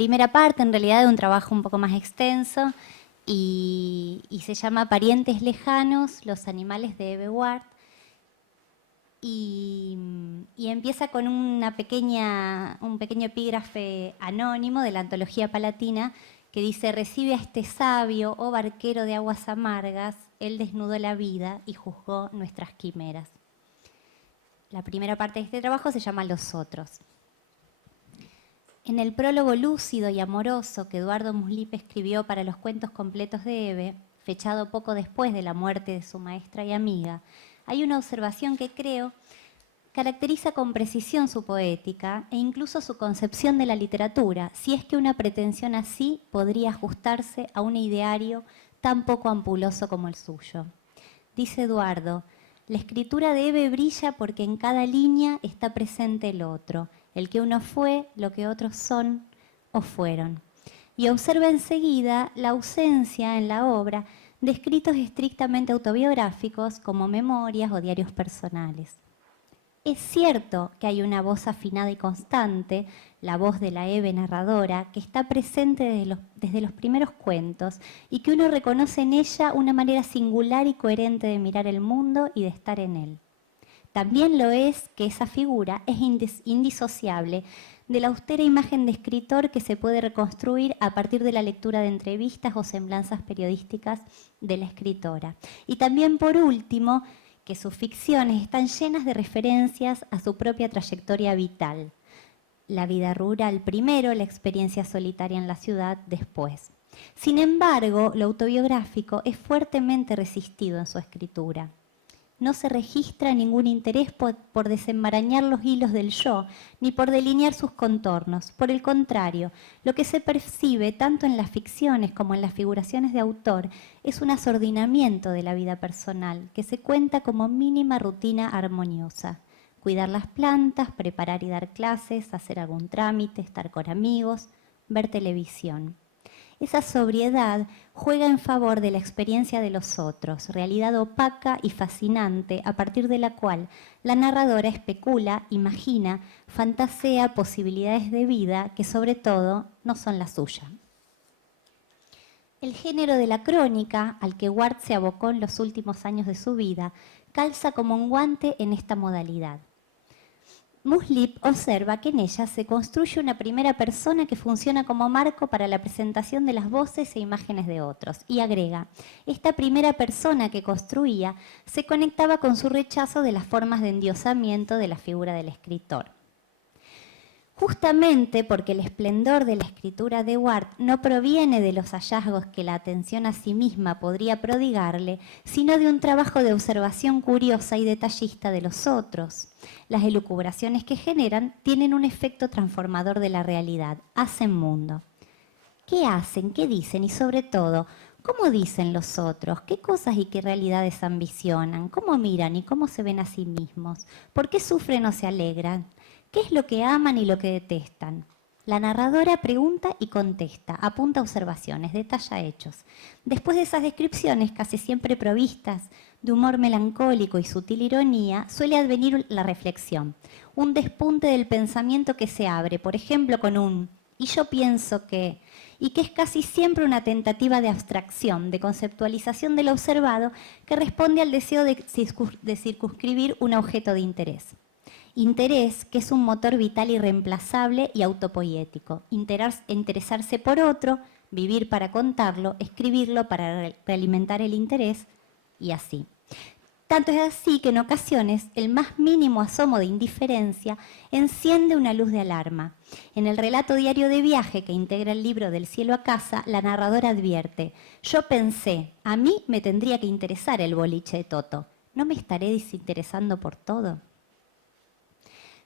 primera parte, en realidad, de un trabajo un poco más extenso y se llama Parientes lejanos, los animales de Eve Ward. Y empieza con un pequeño epígrafe anónimo de la Antología Palatina que dice: recibe a este sabio, oh barquero de aguas amargas, él desnudó la vida y juzgó nuestras quimeras. La primera parte de este trabajo se llama Los otros. En el prólogo lúcido y amoroso que Eduardo Muslip escribió para los cuentos completos de Eve, fechado poco después de la muerte de su maestra y amiga, hay una observación que creo caracteriza con precisión su poética e incluso su concepción de la literatura, si es que una pretensión así podría ajustarse a un ideario tan poco ampuloso como el suyo. Dice Eduardo: la escritura de Eve brilla porque en cada línea está presente el otro, el que uno fue, lo que otros son o fueron. Y observa enseguida la ausencia en la obra de escritos estrictamente autobiográficos como memorias o diarios personales. Es cierto que hay una voz afinada y constante, la voz de la Eve narradora, que está presente desde los primeros cuentos y que uno reconoce en ella una manera singular y coherente de mirar el mundo y de estar en él. También lo es que esa figura es indisociable de la austera imagen de escritor que se puede reconstruir a partir de la lectura de entrevistas o semblanzas periodísticas de la escritora. Y también, por último, que sus ficciones están llenas de referencias a su propia trayectoria vital. La vida rural primero, la experiencia solitaria en la ciudad después. Sin embargo, lo autobiográfico es fuertemente resistido en su escritura. No se registra ningún interés por desenmarañar los hilos del yo, ni por delinear sus contornos. Por el contrario, lo que se percibe tanto en las ficciones como en las figuraciones de autor es un asordinamiento de la vida personal, que se cuenta como mínima rutina armoniosa. Cuidar las plantas, preparar y dar clases, hacer algún trámite, estar con amigos, ver televisión. Esa sobriedad juega en favor de la experiencia de los otros, realidad opaca y fascinante a partir de la cual la narradora especula, imagina, fantasea posibilidades de vida que sobre todo no son la suya. El género de la crónica, al que Ward se abocó en los últimos años de su vida, calza como un guante en esta modalidad. Muslip observa que en ella se construye una primera persona que funciona como marco para la presentación de las voces e imágenes de otros. Y agrega: esta primera persona que construía se conectaba con su rechazo de las formas de endiosamiento de la figura del escritor. Justamente porque el esplendor de la escritura de Ward no proviene de los hallazgos que la atención a sí misma podría prodigarle, sino de un trabajo de observación curiosa y detallista de los otros. Las elucubraciones que generan tienen un efecto transformador de la realidad, hacen mundo. ¿Qué hacen? ¿Qué dicen? Y sobre todo, ¿cómo dicen los otros? ¿Qué cosas y qué realidades ambicionan? ¿Cómo miran y cómo se ven a sí mismos? ¿Por qué sufren o se alegran? ¿Qué es lo que aman y lo que detestan? La narradora pregunta y contesta, apunta observaciones, detalla hechos. Después de esas descripciones, casi siempre provistas de humor melancólico y sutil ironía, suele advenir la reflexión, un despunte del pensamiento que se abre, por ejemplo, con un «y yo pienso que», y que es casi siempre una tentativa de abstracción, de conceptualización del observado que responde al deseo de circunscribir un objeto de interés. Interés, que es un motor vital irreemplazable y autopoético. Interesarse por otro, vivir para contarlo, escribirlo para realimentar el interés, y así. Tanto es así que en ocasiones el más mínimo asomo de indiferencia enciende una luz de alarma. En el relato diario de viaje que integra el libro Del cielo a casa, la narradora advierte: yo pensé, a mí me tendría que interesar el boliche de Toto. ¿No me estaré desinteresando por todo?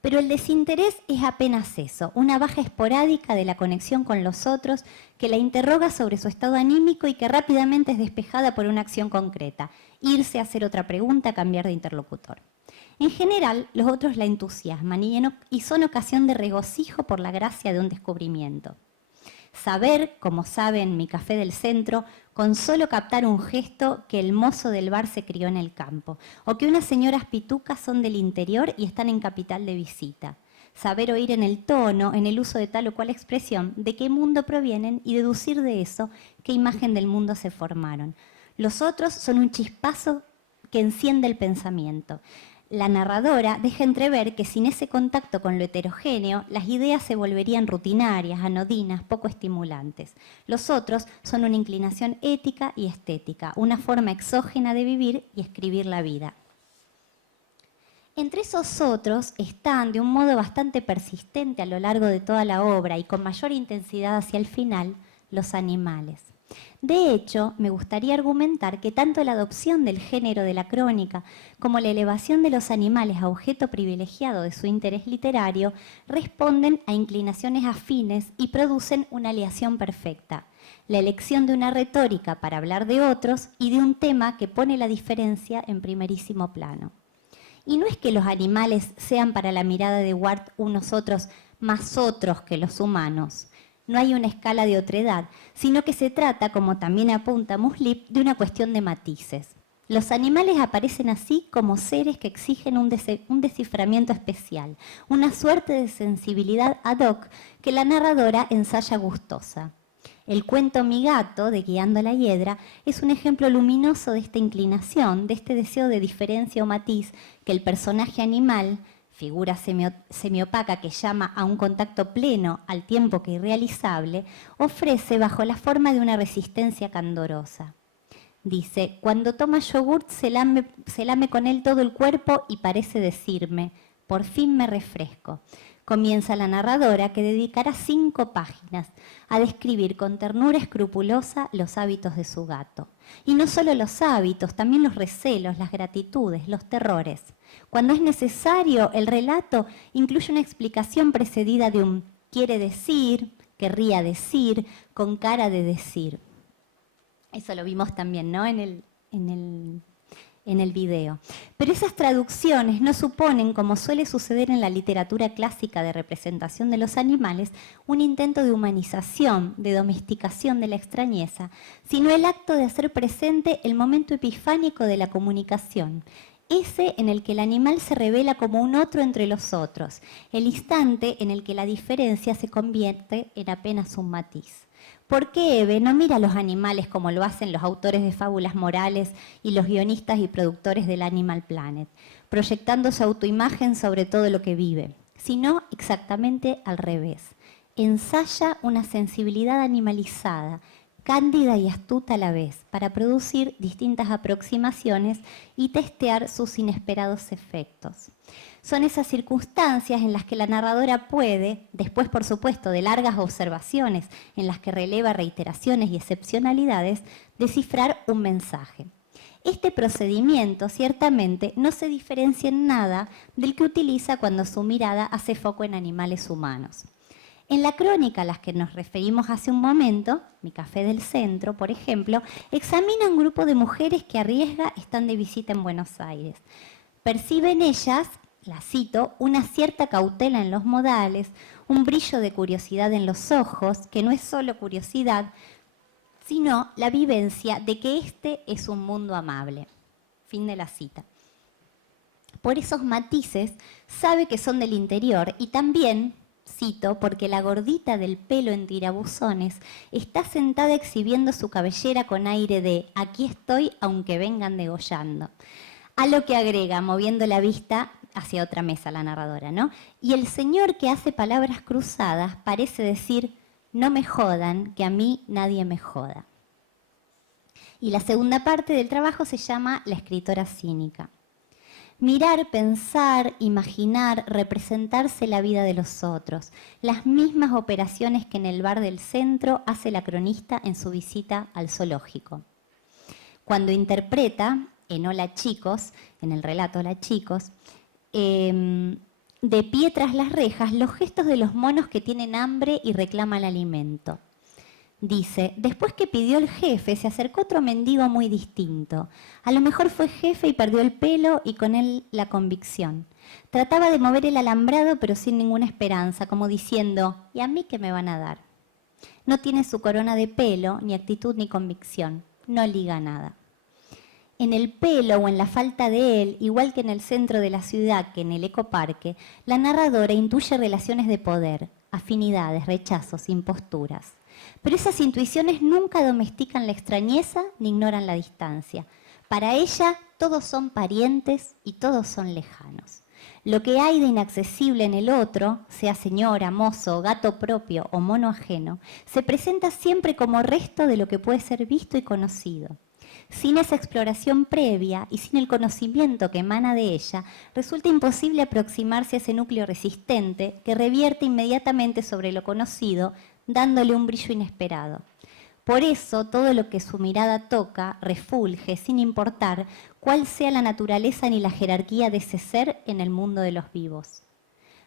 Pero el desinterés es apenas eso, una baja esporádica de la conexión con los otros que la interroga sobre su estado anímico y que rápidamente es despejada por una acción concreta, irse a hacer otra pregunta, cambiar de interlocutor. En general, los otros la entusiasman y son ocasión de regocijo por la gracia de un descubrimiento. Saber, como sabe en Mi café del centro, con solo captar un gesto que el mozo del bar se crió en el campo, o que unas señoras pitucas son del interior y están en capital de visita. saber oír en el tono, en el uso de tal o cual expresión, de qué mundo provienen y deducir de eso qué imagen del mundo se formaron. Los otros son un chispazo que enciende el pensamiento. La narradora deja entrever que sin ese contacto con lo heterogéneo, las ideas se volverían rutinarias, anodinas, poco estimulantes. Los otros son una inclinación ética y estética, una forma exógena de vivir y escribir la vida. Entre esos otros están, de un modo bastante persistente a lo largo de toda la obra y con mayor intensidad hacia el final, los animales. De hecho, me gustaría argumentar que tanto la adopción del género de la crónica como la elevación de los animales a objeto privilegiado de su interés literario responden a inclinaciones afines y producen una aleación perfecta. La elección de una retórica para hablar de otros y de un tema que pone la diferencia en primerísimo plano. Y no es que los animales sean para la mirada de Ward unos otros más otros que los humanos. No hay una escala de otredad, sino que se trata, como también apunta Muslip, de una cuestión de matices. Los animales aparecen así como seres que exigen un desciframiento especial, una suerte de sensibilidad ad hoc que la narradora ensaya gustosa. El cuento Mi gato, de Guiando a la hiedra, es un ejemplo luminoso de esta inclinación, de este deseo de diferencia o matiz que el personaje animal, figura semiopaca que llama a un contacto pleno al tiempo que irrealizable, ofrece bajo la forma de una resistencia candorosa. Dice, cuando toma yogurt se lame con él todo el cuerpo y parece decirme, por fin me refresco. Comienza la narradora que dedicará 5 páginas a describir con ternura escrupulosa los hábitos de su gato. Y no solo los hábitos, también los recelos, las gratitudes, los terrores. Cuando es necesario, el relato incluye una explicación precedida de un quiere decir, querría decir, con cara de decir. Eso lo vimos también, ¿no? en el video. Pero esas traducciones no suponen, como suele suceder en la literatura clásica de representación de los animales, un intento de humanización, de domesticación de la extrañeza, sino el acto de hacer presente el momento epifánico de la comunicación, ese en el que el animal se revela como un otro entre los otros, el instante en el que la diferencia se convierte en apenas un matiz. ¿Por qué Eve no mira a los animales como lo hacen los autores de fábulas morales y los guionistas y productores del Animal Planet, proyectando su autoimagen sobre todo lo que vive? Sino exactamente al revés. Ensaya una sensibilidad animalizada, cándida y astuta a la vez, para producir distintas aproximaciones y testear sus inesperados efectos. Son esas circunstancias en las que la narradora puede, después por supuesto de largas observaciones en las que releva reiteraciones y excepcionalidades, descifrar un mensaje. Este procedimiento ciertamente no se diferencia en nada del que utiliza cuando su mirada hace foco en animales humanos. En la crónica a la que nos referimos hace un momento, Mi café del centro, por ejemplo, examina un grupo de mujeres que a riesga están de visita en Buenos Aires. Perciben ellas, la cito, una cierta cautela en los modales, un brillo de curiosidad en los ojos, que no es solo curiosidad, sino la vivencia de que este es un mundo amable. Fin de la cita. Por esos matices, sabe que son del interior y también, cito, porque la gordita del pelo en tirabuzones está sentada exhibiendo su cabellera con aire de aquí estoy aunque vengan degollando. A lo que agrega, moviendo la vista hacia otra mesa la narradora, ¿no? Y el señor que hace palabras cruzadas parece decir, no me jodan, que a mí nadie me joda. Y la segunda parte del trabajo se llama La escritora cínica. Mirar, pensar, imaginar, representarse la vida de los otros. Las mismas operaciones que en el bar del centro hace la cronista en su visita al zoológico. Cuando interpreta, en Hola Chicos, en el relato Hola Chicos, de pie tras las rejas, los gestos de los monos que tienen hambre y reclaman alimento. Dice, después que pidió el jefe, se acercó otro mendigo muy distinto. A lo mejor fue jefe y perdió el pelo y con él la convicción. Trataba de mover el alambrado, pero sin ninguna esperanza, como diciendo, ¿y a mí qué me van a dar? No tiene su corona de pelo, ni actitud ni convicción. No liga nada. En el pelo o en la falta de él, igual que en el centro de la ciudad, que en el ecoparque, la narradora intuye relaciones de poder, afinidades, rechazos, imposturas. Pero esas intuiciones nunca domestican la extrañeza ni ignoran la distancia. Para ella, todos son parientes y todos son lejanos. Lo que hay de inaccesible en el otro, sea señora, mozo, gato propio o mono ajeno, se presenta siempre como resto de lo que puede ser visto y conocido. Sin esa exploración previa y sin el conocimiento que emana de ella, resulta imposible aproximarse a ese núcleo resistente que revierte inmediatamente sobre lo conocido, dándole un brillo inesperado. Por eso, todo lo que su mirada toca refulge, sin importar cuál sea la naturaleza ni la jerarquía de ese ser en el mundo de los vivos.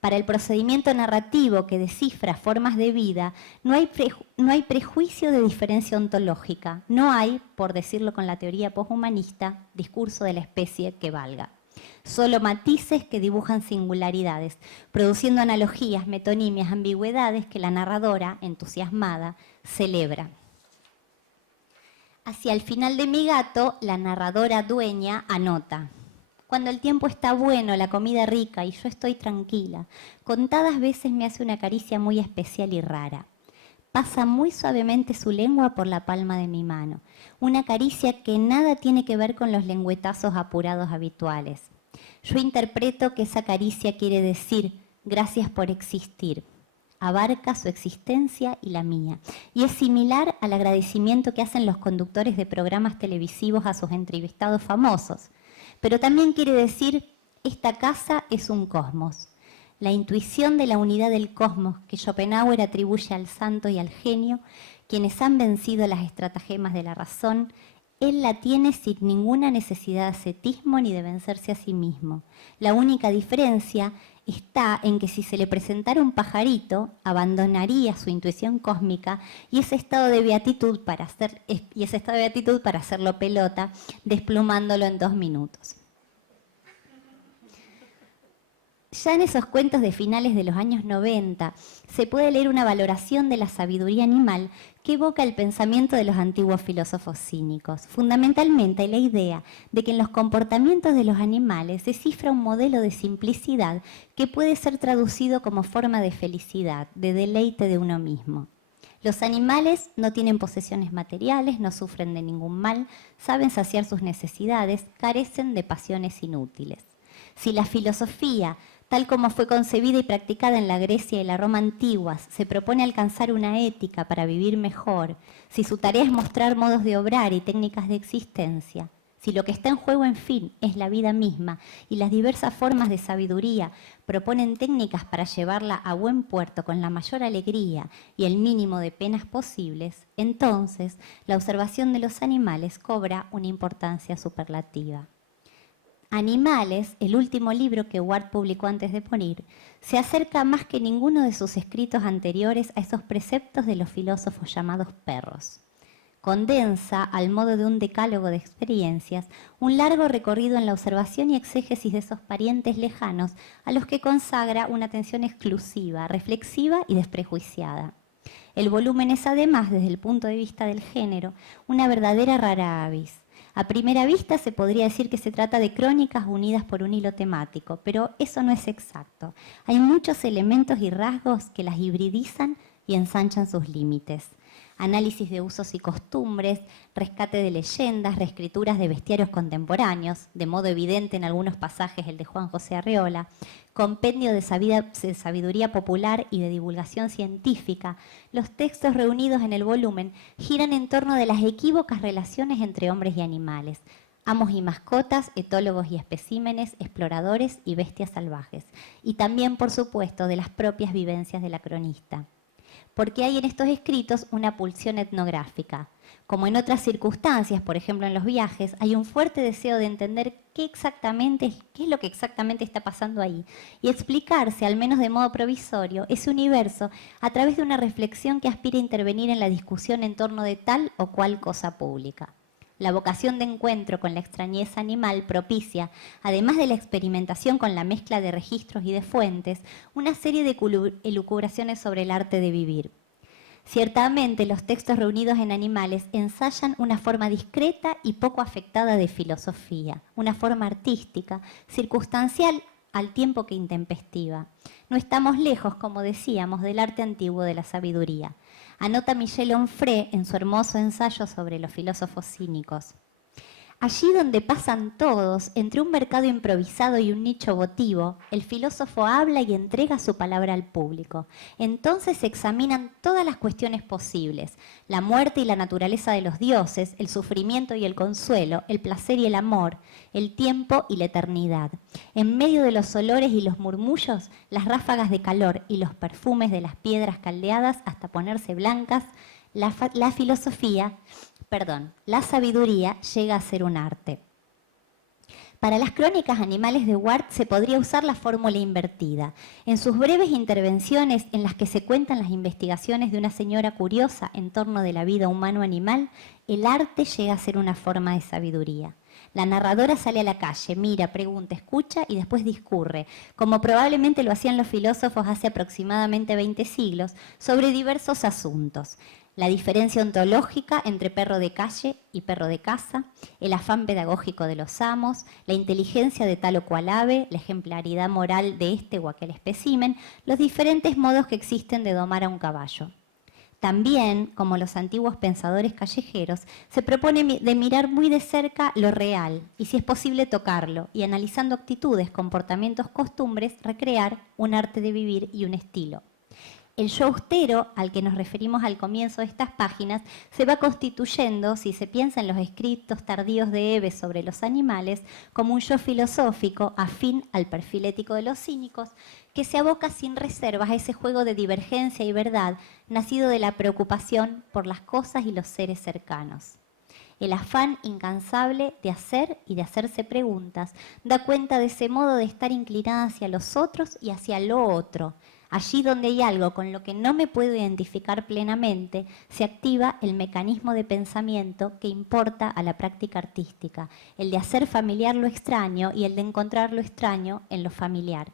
Para el procedimiento narrativo que descifra formas de vida, no hay prejuicio de diferencia ontológica, no hay, por decirlo con la teoría poshumanista, discurso de la especie que valga. Solo matices que dibujan singularidades, produciendo analogías, metonimias, ambigüedades que la narradora, entusiasmada, celebra. Hacia el final de Mi gato, la narradora dueña anota: cuando el tiempo está bueno, la comida rica y yo estoy tranquila, contadas veces me hace una caricia muy especial y rara. Pasa muy suavemente su lengua por la palma de mi mano, una caricia que nada tiene que ver con los lengüetazos apurados habituales. Yo interpreto que esa caricia quiere decir gracias por existir. Abarca su existencia y la mía, y es similar al agradecimiento que hacen los conductores de programas televisivos a sus entrevistados famosos. Pero también quiere decir, esta casa es un cosmos. La intuición de la unidad del cosmos que Schopenhauer atribuye al santo y al genio, quienes han vencido las estratagemas de la razón, él la tiene sin ninguna necesidad de ascetismo ni de vencerse a sí mismo. La única diferencia está en que si se le presentara un pajarito, abandonaría su intuición cósmica y ese estado de beatitud para hacerlo pelota, desplumándolo en 2 minutos. Ya en esos cuentos de finales de los años 90 se puede leer una valoración de la sabiduría animal que evoca el pensamiento de los antiguos filósofos cínicos. Fundamentalmente la idea de que en los comportamientos de los animales se cifra un modelo de simplicidad que puede ser traducido como forma de felicidad, de deleite de uno mismo. Los animales no tienen posesiones materiales, no sufren de ningún mal, saben saciar sus necesidades, carecen de pasiones inútiles. Si la filosofía, tal como fue concebida y practicada en la Grecia y la Roma antiguas, se propone alcanzar una ética para vivir mejor, si su tarea es mostrar modos de obrar y técnicas de existencia, si lo que está en juego, en fin, es la vida misma y las diversas formas de sabiduría proponen técnicas para llevarla a buen puerto con la mayor alegría y el mínimo de penas posibles, entonces la observación de los animales cobra una importancia superlativa. Animales, el último libro que Ward publicó antes de morir, se acerca más que ninguno de sus escritos anteriores a esos preceptos de los filósofos llamados perros. Condensa, al modo de un decálogo de experiencias, un largo recorrido en la observación y exégesis de esos parientes lejanos a los que consagra una atención exclusiva, reflexiva y desprejuiciada. El volumen es además, desde el punto de vista del género, una verdadera rara avis. A primera vista se podría decir que se trata de crónicas unidas por un hilo temático, pero eso no es exacto. Hay muchos elementos y rasgos que las hibridizan y ensanchan sus límites. Análisis de usos y costumbres, rescate de leyendas, reescrituras de bestiarios contemporáneos, de modo evidente en algunos pasajes el de Juan José Arreola, compendio de sabiduría popular y de divulgación científica. Los textos reunidos en el volumen giran en torno de las equívocas relaciones entre hombres y animales, amos y mascotas, etólogos y especímenes, exploradores y bestias salvajes, y también, por supuesto, de las propias vivencias de la cronista. Porque hay en estos escritos una pulsión etnográfica. Como en otras circunstancias, por ejemplo en los viajes, hay un fuerte deseo de entender qué es lo que exactamente está pasando ahí y explicarse, al menos de modo provisorio, ese universo a través de una reflexión que aspira a intervenir en la discusión en torno de tal o cual cosa pública. La vocación de encuentro con la extrañeza animal propicia, además de la experimentación con la mezcla de registros y de fuentes, una serie de elucubraciones sobre el arte de vivir. Ciertamente, los textos reunidos en Animales ensayan una forma discreta y poco afectada de filosofía, una forma artística, circunstancial al tiempo que intempestiva. No estamos lejos, como decíamos, del arte antiguo de la sabiduría. Anota Michel Onfray en su hermoso ensayo sobre los filósofos cínicos. Allí donde pasan todos, entre un mercado improvisado y un nicho votivo, el filósofo habla y entrega su palabra al público. Entonces se examinan todas las cuestiones posibles: la muerte y la naturaleza de los dioses, el sufrimiento y el consuelo, el placer y el amor, el tiempo y la eternidad. En medio de los olores y los murmullos, las ráfagas de calor y los perfumes de las piedras caldeadas hasta ponerse blancas, la sabiduría llega a ser un arte. Para las crónicas Animales de Ward se podría usar la fórmula invertida. En sus breves intervenciones en las que se cuentan las investigaciones de una señora curiosa en torno de la vida humano-animal, el arte llega a ser una forma de sabiduría. La narradora sale a la calle, mira, pregunta, escucha y después discurre, como probablemente lo hacían los filósofos hace aproximadamente 20 siglos, sobre diversos asuntos. La diferencia ontológica entre perro de calle y perro de casa, el afán pedagógico de los amos, la inteligencia de tal o cual ave, la ejemplaridad moral de este o aquel espécimen, los diferentes modos que existen de domar a un caballo. También, como los antiguos pensadores callejeros, se propone de mirar muy de cerca lo real y, si es posible, tocarlo, y analizando actitudes, comportamientos, costumbres, recrear un arte de vivir y un estilo. El yo austero, al que nos referimos al comienzo de estas páginas, se va constituyendo, si se piensa en los escritos tardíos de Hebe sobre los animales, como un yo filosófico afín al perfil ético de los cínicos, que se aboca sin reservas a ese juego de divergencia y verdad, nacido de la preocupación por las cosas y los seres cercanos. El afán incansable de hacer y de hacerse preguntas da cuenta de ese modo de estar inclinada hacia los otros y hacia lo otro. Allí donde hay algo con lo que no me puedo identificar plenamente, se activa el mecanismo de pensamiento que importa a la práctica artística, el de hacer familiar lo extraño y el de encontrar lo extraño en lo familiar.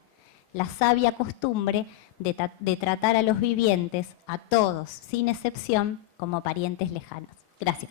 La sabia costumbre de tratar a los vivientes, a todos, sin excepción, como parientes lejanos. Gracias.